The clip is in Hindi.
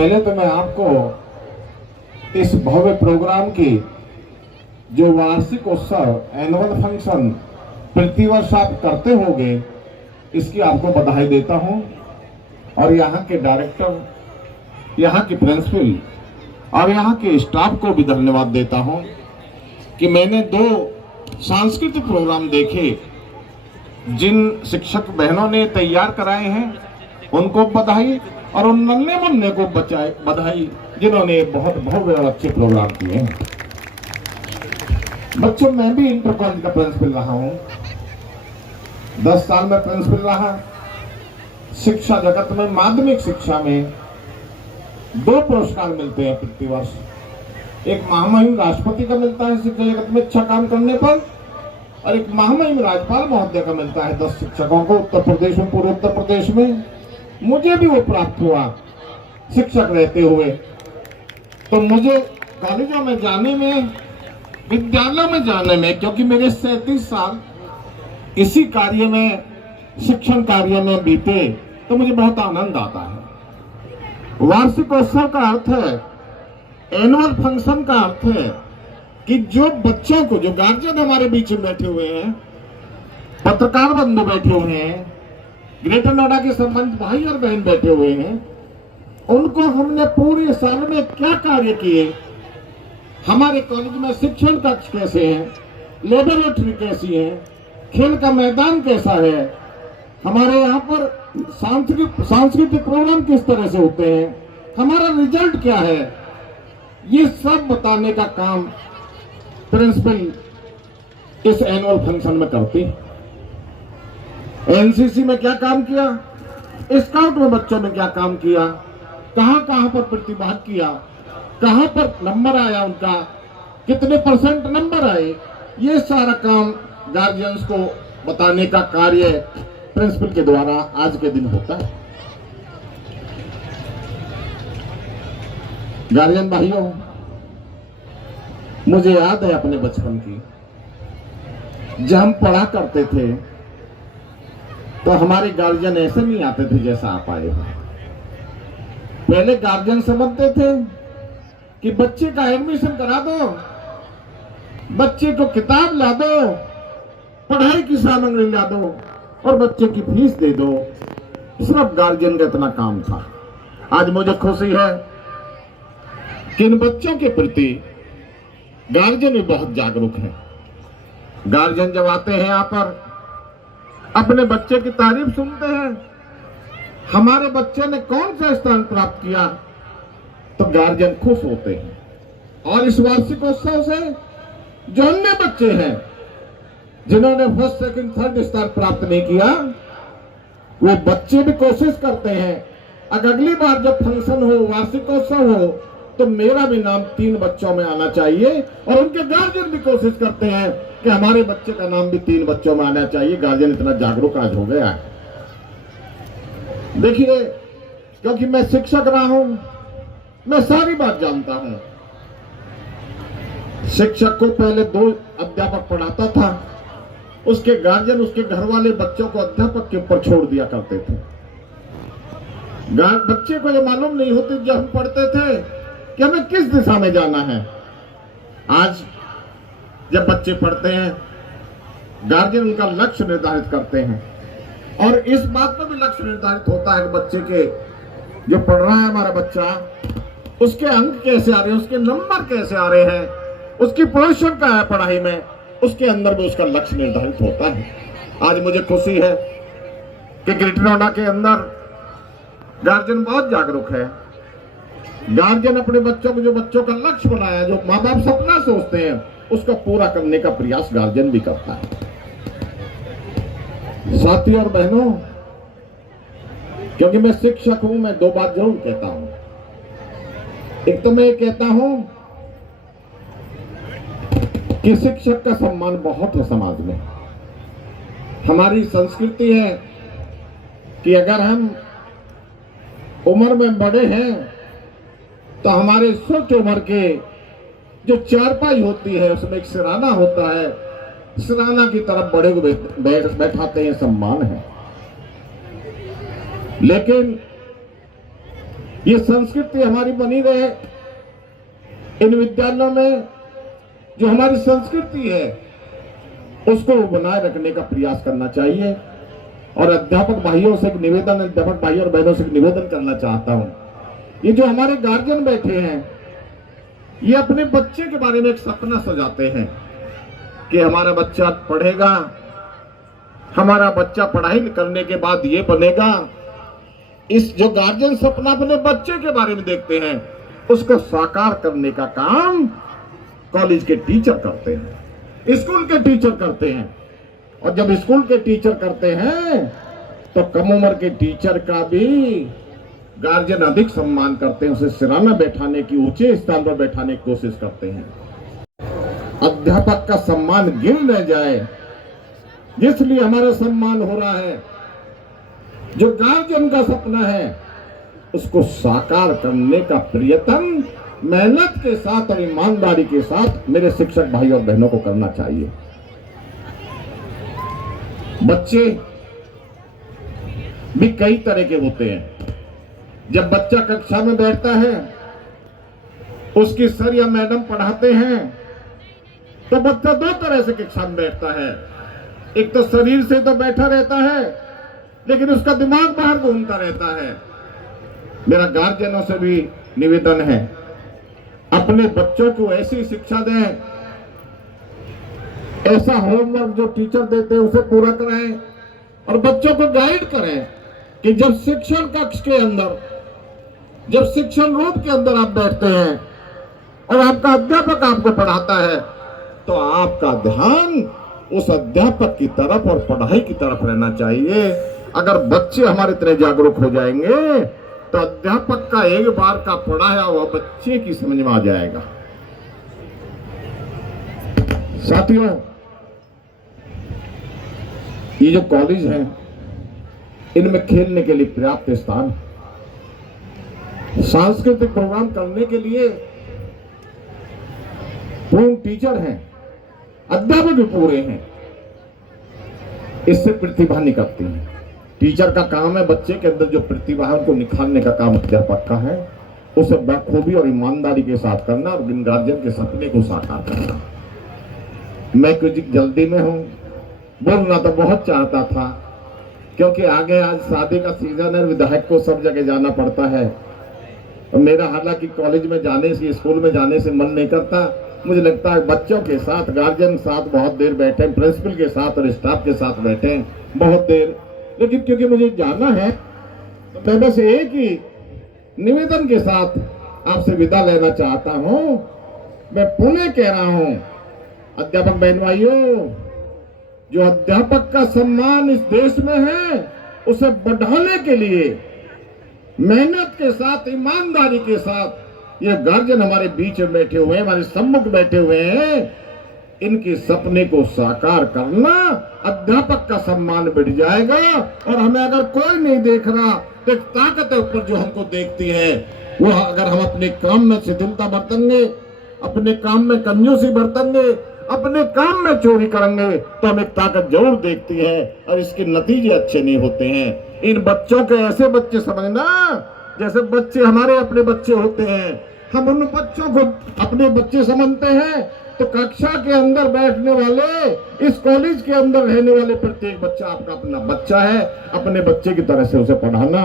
पहले तो मैं आपको इस भव्य प्रोग्राम की जो वार्षिक उत्सव एनुअल फंक्शन प्रतिवर्ष आप करते होंगे, इसकी आपको बधाई देता हूं और यहाँ के डायरेक्टर, यहाँ के प्रिंसिपल और यहाँ के स्टाफ को भी धन्यवाद देता हूं कि मैंने 2 सांस्कृतिक प्रोग्राम देखे जिन शिक्षक बहनों ने तैयार कराए हैं, उनको बधाई, और उन नन्हे मुन्ने को बधाई जिन्होंने बहुत भव्य और अच्छे प्रोग्राम किए हैं। बच्चों, मैं भी इंटर कॉलेज का प्रिंसिपल रहा हूं, 10 साल में प्रिंसिपल रहा। शिक्षा जगत में, माध्यमिक शिक्षा में 2 पुरस्कार मिलते हैं प्रतिवर्ष। एक महामहिम राष्ट्रपति का मिलता है शिक्षा जगत में अच्छा काम करने पर, और एक महामहिम राज्यपाल महोदय का मिलता है 10 शिक्षकों को उत्तर प्रदेश में, पूरे उत्तर प्रदेश में। मुझे भी वो प्राप्त हुआ शिक्षक रहते हुए। तो मुझे कॉलेजों में जाने में, विद्यालयों में जाने में, क्योंकि मेरे 37 साल इसी कार्य में, शिक्षण कार्य में बीते, तो मुझे बहुत आनंद आता है। वार्षिकोत्सव का अर्थ है, एनुअल फंक्शन का अर्थ है कि जो बच्चों को, जो गार्जियन हमारे बीच में बैठे हुए हैं, पत्रकार बंधु बैठे हुए हैं, ग्रेटर नोएडा के संबंध भाई और बहन बैठे हुए हैं, उनको हमने पूरे साल में क्या कार्य किए, हमारे कॉलेज में शिक्षण कक्ष कैसे हैं, लेबोरेटरी कैसी है, खेल का मैदान कैसा है, हमारे यहाँ पर सांस्कृतिक प्रोग्राम किस तरह से होते हैं, हमारा रिजल्ट क्या है, ये सब बताने का काम प्रिंसिपल इस एनुअल फंक्शन में करती है। एनसीसी में क्या काम किया, स्काउट में बच्चों ने क्या काम किया, कहां कहां पर प्रतिभाग किया, कहां पर नंबर आया उनका, कितने % नंबर आए, ये सारा काम गार्जियंस को बताने का कार्य प्रिंसिपल के द्वारा आज के दिन होता है। गार्जियन भाइयों, मुझे याद है अपने बचपन की, जब हम पढ़ा करते थे तो हमारे गार्जियन ऐसे नहीं आते थे जैसा आप आए हो। पहले गार्जियन समझते थे कि बच्चे का एडमिशन करा दो, बच्चे को किताब ला दो, पढ़ाई की सामग्री ला दो और बच्चे की फीस दे दो। सिर्फ गार्जियन का इतना काम था। आज मुझे खुशी है कि इन बच्चों के प्रति गार्जियन भी बहुत जागरूक है। गार्जियन जब आते हैं यहाँ पर, अपने बच्चे की तारीफ सुनते हैं, हमारे बच्चे ने कौन सा स्थान प्राप्त किया, तो गार्जियन खुश होते हैं। और इस वार्षिकोत्सव से जो अन्य बच्चे हैं जिन्होंने 1st, 2nd, 3rd स्थान प्राप्त नहीं किया, वो बच्चे भी कोशिश करते हैं अगर अगली बार जब फंक्शन हो, वार्षिकोत्सव हो, तो मेरा भी नाम 3 बच्चों में आना चाहिए। और उनके गार्जियन भी कोशिश करते हैं कि हमारे बच्चे का नाम भी 3 बच्चों में आना चाहिए। गार्जियन इतना जागरूक आज हो गया है। देखिए, क्योंकि मैं शिक्षक रहा हूं, मैं सारी बात जानता हूं। शिक्षक को पहले 2 अध्यापक पढ़ाता था, उसके गार्जियन, उसके घर वाले बच्चों को अध्यापक के ऊपर छोड़ दिया करते थे। बच्चे को ये मालूम नहीं होती जब हम पढ़ते थे कि हमें किस दिशा में जाना है। आज जब बच्चे पढ़ते हैं, गार्जियन उनका लक्ष्य निर्धारित करते हैं, और इस बात पर भी लक्ष्य निर्धारित होता है कि बच्चे के, जो पढ़ रहा है हमारा बच्चा, उसके अंक कैसे आ रहे हैं, उसके नंबर कैसे आ रहे हैं, उसकी पोजीशन क्या है पढ़ाई में, उसके अंदर भी उसका लक्ष्य निर्धारित होता है। आज मुझे खुशी है कि ग्रेटर नोएडा के अंदर गार्जियन बहुत जागरूक है। गार्जियन अपने बच्चों को, जो बच्चों का लक्ष्य बनाया, जो माँ बाप सपना सोचते हैं, उसका पूरा करने का प्रयास गार्जियन भी करता है। साथियों और बहनों, क्योंकि मैं शिक्षक हूं, मैं 2 बात जरूर कहता हूं। एक तो मैं ये कहता हूं कि शिक्षक का सम्मान बहुत है समाज में। हमारी संस्कृति है कि अगर हम उम्र में बड़े हैं तो हमारे सोच उम्र के जो चारपाई होती है, उसमें एक सिराना होता है, सिराना की तरफ बड़े को बैठाते हैं, सम्मान है। लेकिन ये संस्कृति हमारी बनी रहे। इन विद्यालयों में जो हमारी संस्कृति है उसको बनाए रखने का प्रयास करना चाहिए। और अध्यापक भाइयों से एक निवेदन, अध्यापक भाइयों और बहनों से एक निवेदन करना चाहता हूं। ये जो हमारे गार्जियन बैठे हैं, ये अपने बच्चे के बारे में एक सपना सजाते हैं कि हमारा बच्चा पढ़ेगा, हमारा बच्चा पढ़ाई करने के बाद ये बनेगा। इस जो गार्जियन सपना अपने बच्चे के बारे में देखते हैं, उसको साकार करने का काम कॉलेज के टीचर करते हैं, स्कूल के टीचर करते हैं। और जब स्कूल के टीचर करते हैं तो कम उम्र के टीचर का भी गार्जियन अधिक सम्मान करते हैं, उसे सिराना बैठाने की, ऊंचे स्थान पर बैठाने की कोशिश करते हैं। अध्यापक का सम्मान गिर न जाए, इसलिए हमारा सम्मान हो रहा है। जो गार्जियन का सपना है उसको साकार करने का प्रयत्न मेहनत के साथ और ईमानदारी के साथ मेरे शिक्षक भाई और बहनों को करना चाहिए। बच्चे भी कई तरह के होते हैं। जब बच्चा कक्षा में बैठता है, उसकी सर या मैडम पढ़ाते हैं, तो बच्चा दो तरह से कक्षा में बैठता है। एक तो शरीर से तो बैठा रहता है, लेकिन उसका दिमाग बाहर घूमता रहता है। मेरा गार्जियनों से भी निवेदन है, अपने बच्चों को ऐसी शिक्षा दें, ऐसा होमवर्क जो टीचर देते हैं उसे पूरा कराएं और बच्चों को गाइड करें कि जब शिक्षण कक्ष के अंदर, जब शिक्षण रूम के अंदर आप बैठते हैं और आपका अध्यापक आपको पढ़ाता है, तो आपका ध्यान उस अध्यापक की तरफ और पढ़ाई की तरफ रहना चाहिए। अगर बच्चे हमारे तरह जागरूक हो जाएंगे तो अध्यापक का एक बार का पढ़ाया हुआ बच्चे की समझ में आ जाएगा। साथियों, ये जो कॉलेज है, इनमें खेलने के लिए पर्याप्त स्थान, सांस्कृतिक प्रोग्राम करने के लिए पूर्ण टीचर हैं, अध्यापक भी पूरे हैं। इससे प्रतिभा निकलती है। टीचर का काम है बच्चे के अंदर जो प्रतिभा है उनको निखारने का काम अध्यापक का है, उसे बखूबी और ईमानदारी के साथ करना और बिन गार्जियन के सपने को साकार करना। मैं कुछ जल्दी में हूं, बोलना तो बहुत चाहता था, क्योंकि आगे आज शादी का सीजन है, विधायक को सब जगह जाना पड़ता है। मेरा हालांकि कॉलेज में जाने से, स्कूल में जाने से मन नहीं करता। मुझे लगता है बच्चों के साथ, गार्जियन के साथ बहुत देर बैठे, प्रिंसिपल के साथ और स्टाफ के साथ बैठे बहुत देर, लेकिन क्योंकि मुझे जाना है तो मैं बस एक ही निवेदन के साथ आपसे विदा लेना चाहता हूं। मैं पुनः कह रहा हूं, अध्यापक बहन भाइयों, जो अध्यापक का सम्मान इस देश में है उसे बढ़ाने के लिए मेहनत के साथ, ईमानदारी के साथ ये गार्जियन हमारे बीच में बैठे हुए हैं, हमारे सम्मुख बैठे हुए हैं, इनके सपने को साकार करना, अध्यापक का सम्मान बढ़ जाएगा। और हमें अगर कोई नहीं देख रहा तो एक ताकत है ऊपर जो हमको देखती है। वो अगर हम अपने काम में शिथिलता बरतेंगे, अपने काम में कंजूसी बरतेंगे, अपने काम में चोरी करेंगे, तो हमें ताकत जरूर देखती है और इसके नतीजे अच्छे नहीं होते हैं। इन बच्चों के ऐसे बच्चे समझना जैसे बच्चे हमारे अपने बच्चे होते हैं। हम उन बच्चों को अपने बच्चे समझते हैं, तो कक्षा के अंदर बैठने वाले, इस कॉलेज के अंदर रहने वाले प्रत्येक बच्चा आपका अपना बच्चा है। अपने बच्चे की तरह से उसे पढ़ाना,